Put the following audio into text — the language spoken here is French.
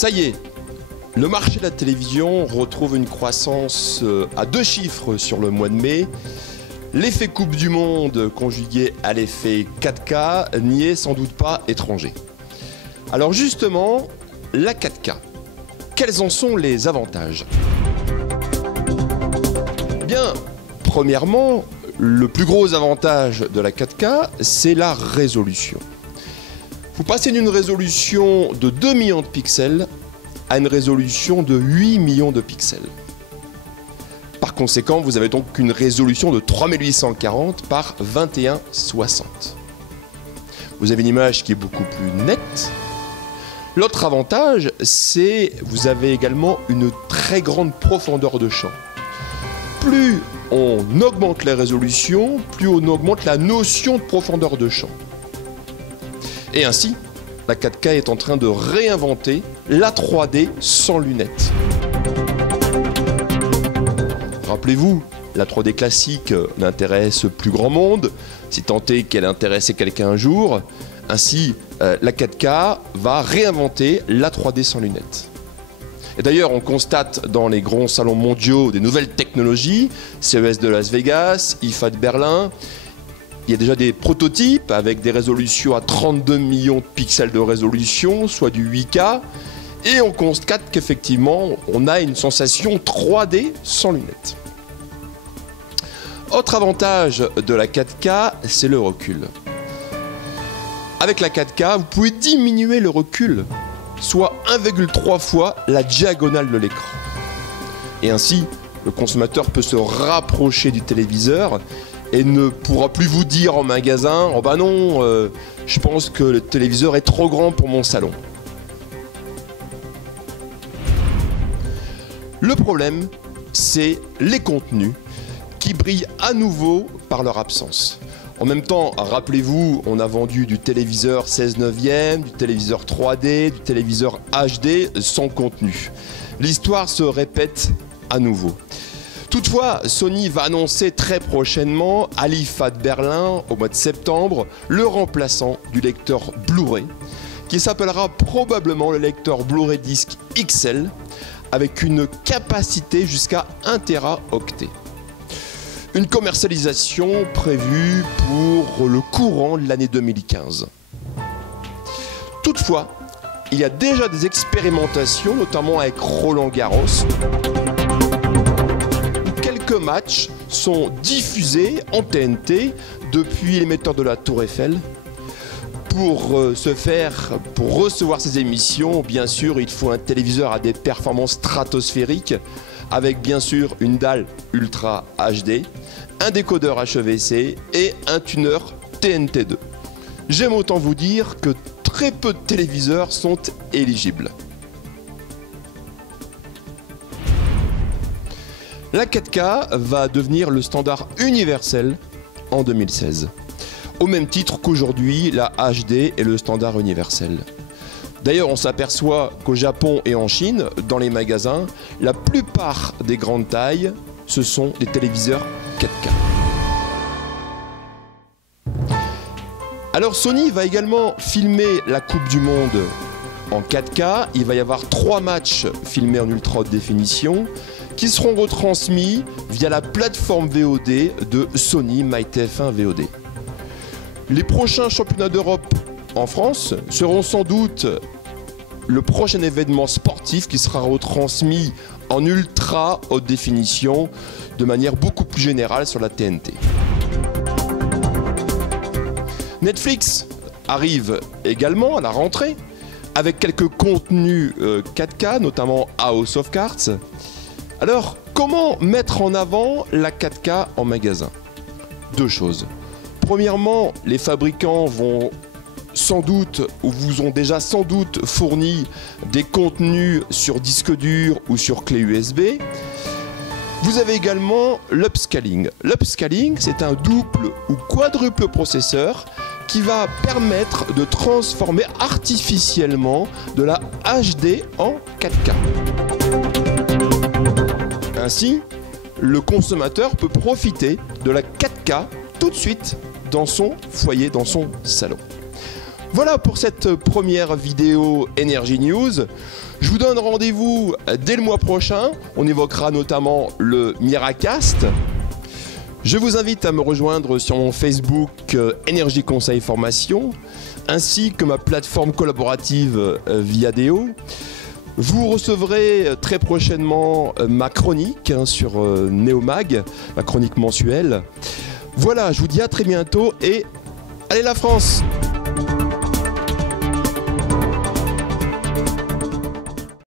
Ça y est, le marché de la télévision retrouve une croissance à 2 chiffres sur le mois de mai. L'effet Coupe du Monde conjugué à l'effet 4K n'y est sans doute pas étranger. Alors justement, la 4K, quels en sont les avantages ? Bien, premièrement, le plus gros avantage de la 4K, c'est la résolution. Vous passez d'une résolution de 2 millions de pixels à une résolution de 8 millions de pixels. Par conséquent, vous avez donc une résolution de 3840 par 2160. Vous avez une image qui est beaucoup plus nette. L'autre avantage, c'est que vous avez également une très grande profondeur de champ. Plus on augmente les résolutions, plus on augmente la notion de profondeur de champ. Et ainsi, la 4K est en train de réinventer la 3D sans lunettes. Rappelez-vous, la 3D classique n'intéresse plus grand monde, si tant est qu'elle intéressait quelqu'un un jour. Ainsi, la 4K va réinventer la 3D sans lunettes. Et d'ailleurs, on constate dans les grands salons mondiaux des nouvelles technologies, CES de Las Vegas, IFA de Berlin, il y a déjà des prototypes avec des résolutions à 32 millions de pixels de résolution, soit du 8K, et on constate qu'effectivement, on a une sensation 3D sans lunettes. Autre avantage de la 4K, c'est le recul. Avec la 4K, vous pouvez diminuer le recul, soit 1,3 fois la diagonale de l'écran. Et ainsi, le consommateur peut se rapprocher du téléviseur et ne pourra plus vous dire en magasin « Oh bah non, je pense que le téléviseur est trop grand pour mon salon ». Le problème, c'est les contenus qui brillent à nouveau par leur absence. En même temps, rappelez-vous, on a vendu du téléviseur 16:9, du téléviseur 3D, du téléviseur HD sans contenu. L'histoire se répète à nouveau. Toutefois, Sony va annoncer très prochainement à l'IFA de Berlin, au mois de septembre, le remplaçant du lecteur Blu-ray, qui s'appellera probablement le lecteur Blu-ray Disc XL, avec une capacité jusqu'à 1 Teraoctet. Une commercialisation prévue pour le courant de l'année 2015. Toutefois, il y a déjà des expérimentations, notamment avec Roland-Garros. Quelques matchs sont diffusés en TNT depuis l'émetteur de la Tour Eiffel. Pour recevoir ces émissions, bien sûr, il faut un téléviseur à des performances stratosphériques, avec bien sûr une dalle Ultra HD, un décodeur HEVC et un tuner TNT2. J'aime autant vous dire que très peu de téléviseurs sont éligibles. La 4K va devenir le standard universel en 2016, au même titre qu'aujourd'hui la HD est le standard universel. D'ailleurs, on s'aperçoit qu'au Japon et en Chine, dans les magasins, la plupart des grandes tailles, ce sont des téléviseurs 4K. Alors Sony va également filmer la Coupe du Monde en 4K. Il va y avoir 3 matchs filmés en ultra haute définition qui seront retransmis via la plateforme VOD de Sony MyTF1 VOD. Les prochains championnats d'Europe en France seront sans doute le prochain événement sportif qui sera retransmis en ultra haute définition de manière beaucoup plus générale sur la TNT. Netflix arrive également à la rentrée avec quelques contenus 4K, notamment House of Cards. Alors, comment mettre en avant la 4K en magasin ? 2 choses. Premièrement, les fabricants vont sans doute, ou vous ont déjà sans doute fourni des contenus sur disque dur ou sur clé USB. Vous avez également l'upscaling. L'upscaling, c'est un double ou quadruple processeur qui va permettre de transformer artificiellement de la HD en 4K. Ainsi, le consommateur peut profiter de la 4K tout de suite dans son foyer, dans son salon. Voilà pour cette première vidéo Energy News. Je vous donne rendez-vous dès le mois prochain. On évoquera notamment le Miracast. Je vous invite à me rejoindre sur mon Facebook Énergie Conseil Formation, ainsi que ma plateforme collaborative Viadeo. Vous recevrez très prochainement ma chronique sur Néomag, ma chronique mensuelle. Voilà, je vous dis à très bientôt et allez la France!